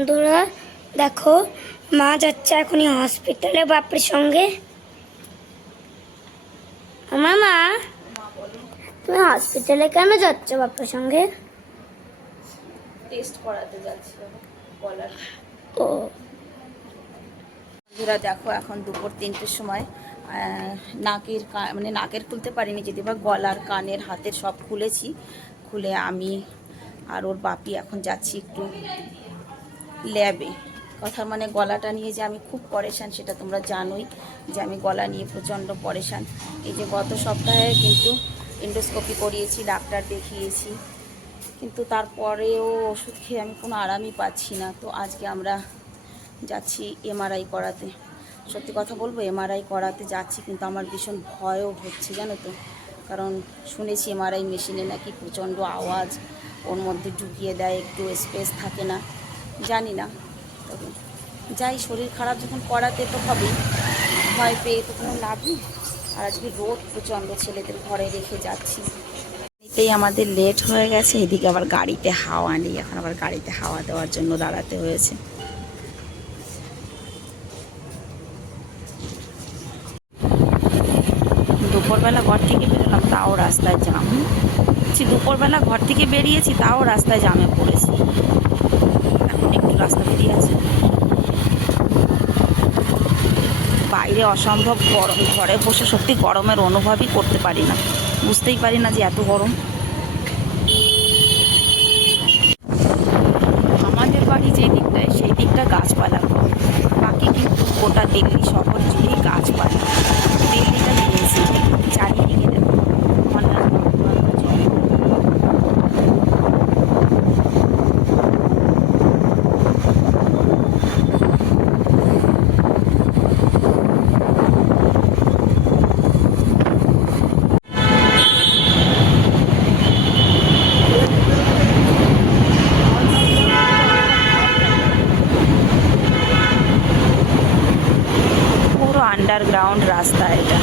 বন্ধুরা দেখো মা যাচ্ছে এখনই হসপিটালে বাপের সঙ্গে। আমার মা তুমি হসপিটালে কেন যাচ্ছ বাপের সঙ্গে? টেস্ট করাতে যাচ্ছি গলার ও। বন্ধুরা দেখো এখন দুপুর তিনটের সময় নাকের মানে নাকের খুলতে পারিনি যদি বা গলার কানের হাতের সব খুলেছি। খুলে আমি আর ওর বাপি এখন যাচ্ছি একটু ল্যাবে। কথা মানে গলাটা নিয়ে যে আমি খুব পরেশান, সেটা তোমরা জানোই যে আমি গলা নিয়ে প্রচণ্ড পরেশান। এই যে গত সপ্তাহে কিন্তু এন্ডোস্কোপি করিয়েছি, ডাক্তার দেখিয়েছি। কিন্তু তারপরেও ওষুধ খেয়ে আমি কোনো আরামই পাচ্ছি না। তো আজকে আমরা যাচ্ছি এমআরআই করাতে। সত্যি কথা বলব, এমআরআই করাতে যাচ্ছি, কিন্তু আমার ভীষণ ভয়ও হচ্ছে, জানো তো। কারণ শুনেছি এমআরআই মেশিনে নাকি প্রচণ্ড আওয়াজ, ওর মধ্যে ঢুকিয়ে দেয়, একটু স্পেস থাকে না। জানি না। তবে যাই, শরীর খারাপ যখন করাতে তো হবেই। ভয় পেয়ে তো কোনো লাভ নেই। আর আজকে রোদ প্রচণ্ড, ছেলেদের ঘরে রেখে যাচ্ছি। এতেই আমাদের লেট হয়ে গেছে। এদিকে আবার গাড়িতে হাওয়া নেই। এখন আবার গাড়িতে হাওয়া দেওয়ার জন্য দাঁড়াতে হয়েছে। দুপুরবেলা ঘর থেকে বেরোলাম, তাও রাস্তায় জাম। দুপুরবেলা ঘর থেকে বেরিয়েছি, তাও রাস্তায় জামে পড়েছি। রাস্তা বেরিয়ে আছে। বাইরে অসম্ভব গরম, ঘরে বসে সত্যি গরমের অনুভবই করতে পারি না। বুঝতেই পারি না যে এত গরম। আন্ডারগ্রাউন্ড রাস্তা এটা।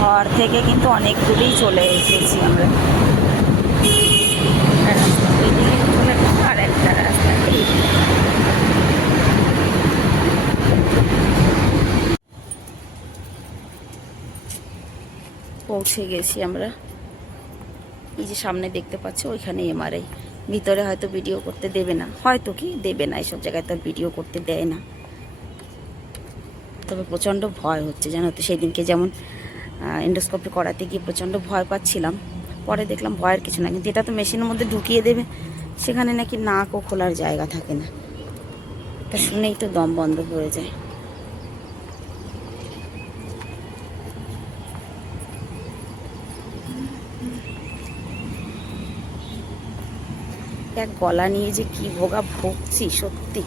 ঘর থেকে কিন্তু অনেক দূরেই চলে এসেছি আমরা একটা রাস্তা ওইদিকে চলে গেছে, আর একটা রাস্তা এই পৌঁছে গেছি আমরা। এই যে সামনে দেখতে পাচ্ছ, ওইখানে এমআরআই ভিতরে হয়তো ভিডিও করতে দেবে না। হয়তো কি? দেবে না। এইসব জায়গায় তো ভিডিও করতে দেয় না। তবে প্রচণ্ড ভয় হচ্ছে, জানো তো? সেদিনকে যেমন এন্ডোস্কোপি করাতে গিয়ে প্রচণ্ড ভয় পাচ্ছিলাম। পরে দেখলাম ভয়ের কিছু না, কিন্তু এটা তো মেশিনের মধ্যে ঢুকিয়ে দেবে। সেখানে নাকি নাকও খোলার জায়গা থাকে না। তা শুনেই তো দম বন্ধ হয়ে যায়। এক গলা নিয়ে যে কি ভোগা ভুগছি, সত্যি।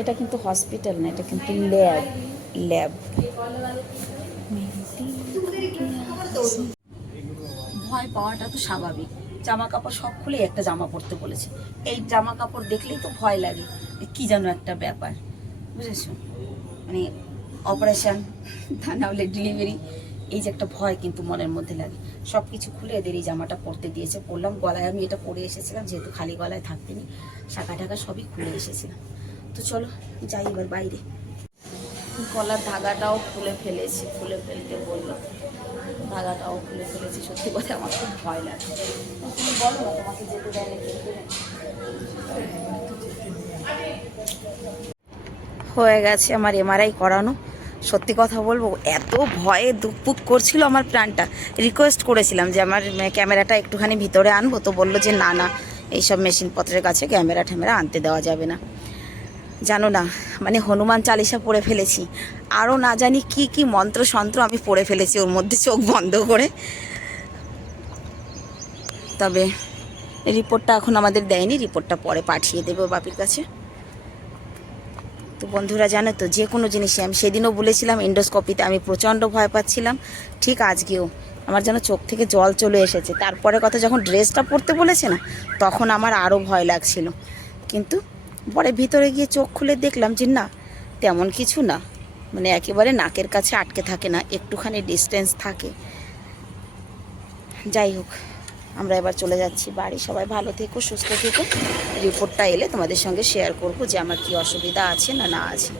এটা কিন্তু হসপিটাল না, এটা কিন্তু ল্যাব ল্যাব ভয় পাওয়াটা তো স্বাভাবিক। জামা কাপড় সব খুলে একটা জামা পরতে বলেছে। এই জামা কাপড় দেখলেই তো ভয় লাগে কি যেন একটা ব্যাপার, বুঝেছ? মানে অপারেশান তা না হলে ডেলিভারি এই যে একটা ভয় কিন্তু মনের মধ্যে লাগে। সব কিছু খুলে এদের এই জামাটা পরতে দিয়েছে। পরলাম গলায় আমি এটা পরে এসেছিলাম, যেহেতু খালি গলায় থাকতেনি শাখা টাকা সবই খুলে এসেছিলাম। তো চলো, যাই এবার বাইরে। গলার ধাগাটাও খুলে ফেলেছি, খুলে ফেলতে বলল। ধাগাটাও খুলে ফেলেছি, সত্যি কথা আমার খুব ভয় লাগে। তুমি বলো না তোমাকে যেতে দেয় না হয়ে গেছে আমার এমআরআই করানো। সত্যি কথা বলব, এত ভয়ে দুপুক করছিল আমার প্রাণটা। রিকোয়েস্ট করেছিলাম যে আমার ক্যামেরাটা একটুখানি ভিতরে আনব, তো বলল যে না না, এইসব মেশিনপত্রের কাছে ক্যামেরা ট্যামেরা আনতে দেওয়া যাবে না। জানো না মানে হনুমান চালিসা পড়ে ফেলেছি। আরও না জানি কি কি মন্ত্র সন্ত্র আমি পড়ে ফেলেছি ওর মধ্যে চোখ বন্ধ করে। তবে রিপোর্টটা এখন আমাদের দেয়নি, রিপোর্টটা পরে পাঠিয়ে দেবে বাপির কাছে। তো বন্ধুরা জানো তো, যে কোনো জিনিসে আমি সেদিনও বলেছিলাম এন্ডোস্কোপিতে আমি প্রচণ্ড ভয় পাচ্ছিলাম। ঠিক আজকেও, আমার যেন চোখ থেকে জল চলে এসেছে। তারপরে কথা যখন ড্রেসটা পরতে বলেছে না, তখন আমার আরও ভয় লাগছিল। কিন্তু পরে ভিতরে গিয়ে চোখ খুলে দেখলাম যে না, তেমন কিছু না। মানে একেবারে নাকের কাছে আটকে থাকে না, একটুখানি ডিস্টেন্স থাকে। যাই হোক, আমরা এবার চলে যাচ্ছি বাড়ি। সবাই ভালো থেকো, সুস্থ থেকো। রিপোর্টটা এলে তোমাদের সঙ্গে শেয়ার করব যে আমার কি অসুবিধা আছে না না আছে।